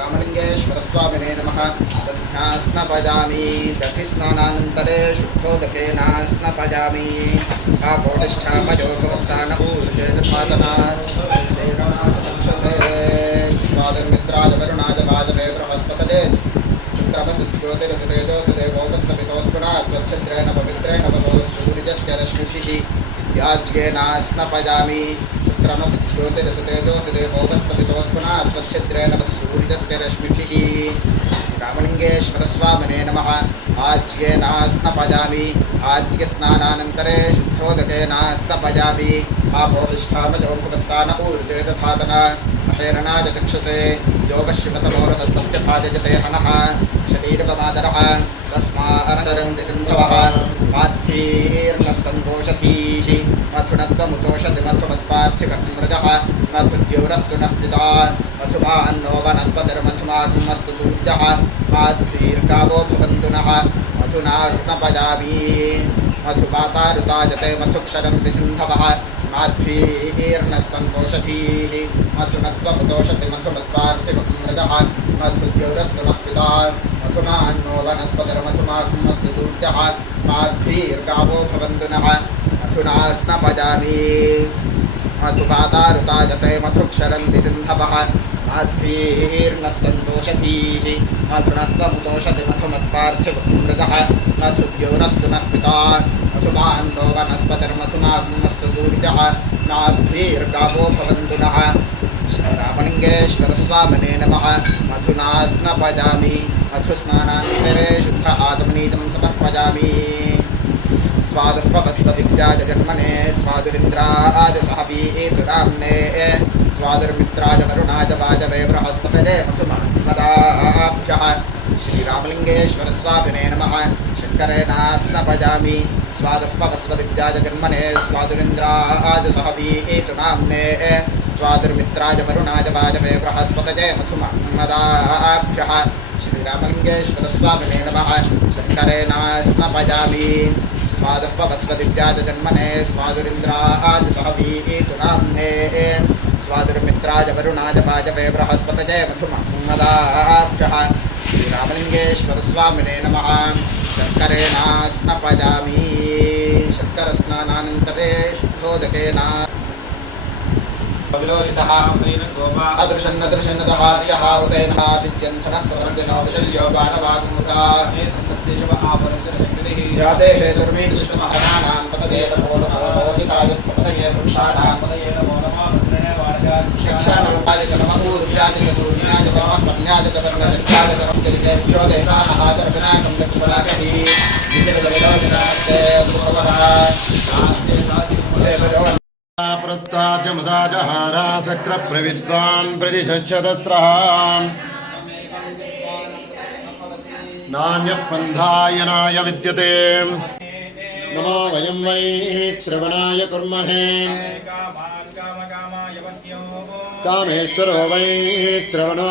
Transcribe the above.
श्रीरामलिङ्गेश्वरस्वामिने नमः। सन्ध्यास्नपजामि दधिस्नानानन्तरे शुद्धोदकेन स्नपजामि कापोटिष्ठामजोभवस्थान ऊर्जेदपादना स्वादर्मित्राय वरुणाय वाजवे बृहस्पतये। शुक्रमसुज्योतिरसतेजोसदेवोपस्समितोत्पुणात् त्वच्छिद्रेण पवित्रेण वसो सूर्यस्य रश्मिभिः इत्याज्येन स्नपजामि शुक्रमसुज्योतिरसतेजोसदेवोपस्समितोत्पुणात् त्वच्छिद्रेण सूर्यस्य रश्मिभिः रामलिङ्गेश्वरस्वामिने नमः। आज्येन स्नपजामि आज्यस्नानानन्तरे शुद्धोदकेन स्नपजामि आपोष्ठामजोपस्थान ऊर्जे दधातन महेरणाय चक्षसे योगशिवतमोरसस्तस्य भाजयते हनः। शरीरपमादरः तस्मारतरं सिन्धवः। माध्वीर्नस्तम्भोषधीः। मधुनत्वमुतोषसि मधुमत्पार्थिकमृजः मधुद्योरस्तु नः पिता मधुमान्नो वनस्पतिर्मधुमाग्मस्तु सूर्यः माध्वीर्गावो भवन्तु नः मधुना स्नपजामि मधुपातारुताजते मधुक्षरन्ति सिन्धवः माध्वीर्नस्तम्भोषधीः मधुनत्वमुतोषसि मधुमत्पार्थिकमृजः मधुद्योरस्तु नः पिता मधुमान्नो वनस्पतिर्मधुमाग्मस्तु सूर्यः माध्वीर्गावो भवन्तु नः मधुना स्नपजामि मधुपातारुताजते मधुक्षरन्ति सिन्धवः। माध्वीर्नस्तन्तोषधीः। मधुनत्वमुतोषसि मधुमत्पार्थिवमृगः मधुद्योरस्तु नः पिता। मधुमान्नो वनस्पतिर्मधुमाग्मस्तु सूर्यः नाध्वीर्गावो भवन्तु नः श्रीरामलिङ्गेश्वरस्वामिने नमः। मधुना स्नपजामि मधुस्नानान्तरे शुद्ध आचमनीतं समर्पयामि स्वादुर्भवस्वदिव्याज जन्मने स्वादुरिन्द्राज सहवीतुराम्ने स्वादुर्मित्राज वरुणाज वाजवे बृहस्पतये मधुमदाभ्यः श्रीरामलिङ्गेश्वरस्वामिने नमः। शङ्करेण स्नपजामि स्वादुर्भवस्वदिव्याज जन्मने स्वादुरिन्द्राज सहवीतुनाम्ने स्वादुर्मित्राज वरुणाज वाजवे बृहस्पतये मधुमदाभ्यः श्रीरामलिङ्गेश्वरस्वामिने नमः। शङ्करेण स्नपजामि स्वादुपवस्वदिव्याज जन्मने स्वादुरिन्द्राज सहवीतुनाम्ने स्वादुर्मित्राज वरुणाज वाजवे बृहस्पतये मधुमदाभ्यः श्रीरामलिङ्गेश्वरस्वामिने नमः। शङ्करेण स्नपजामि शङ्करस्नानानन्तरे शुद्धोदकेन। प्रवर्तिनो विशल्यो बाणवाग्मुखा याते हेतुर्मीन् विष्णुमहनानां पतदेव मोहितायस्तपतये वृक्षाणां यक्षाणां पालिकनमूर्ध्यादिकसूर्यादिकमत्पन्यादिकवर्णशक्त्यादिकरं देशानहाजरविनाकं लक्ष्मणाकरी विजयदविलोचनास्ते सुखवः देवजो प्रस्ताद्यमुदाजहारा शक्रप्रविद्वान् प्रतिशतस्रः नान्यपन्थायनाय विद्यते। नमो वयं वै श्रवणाय कुर्महे कामेश्वरो वै श्रवणो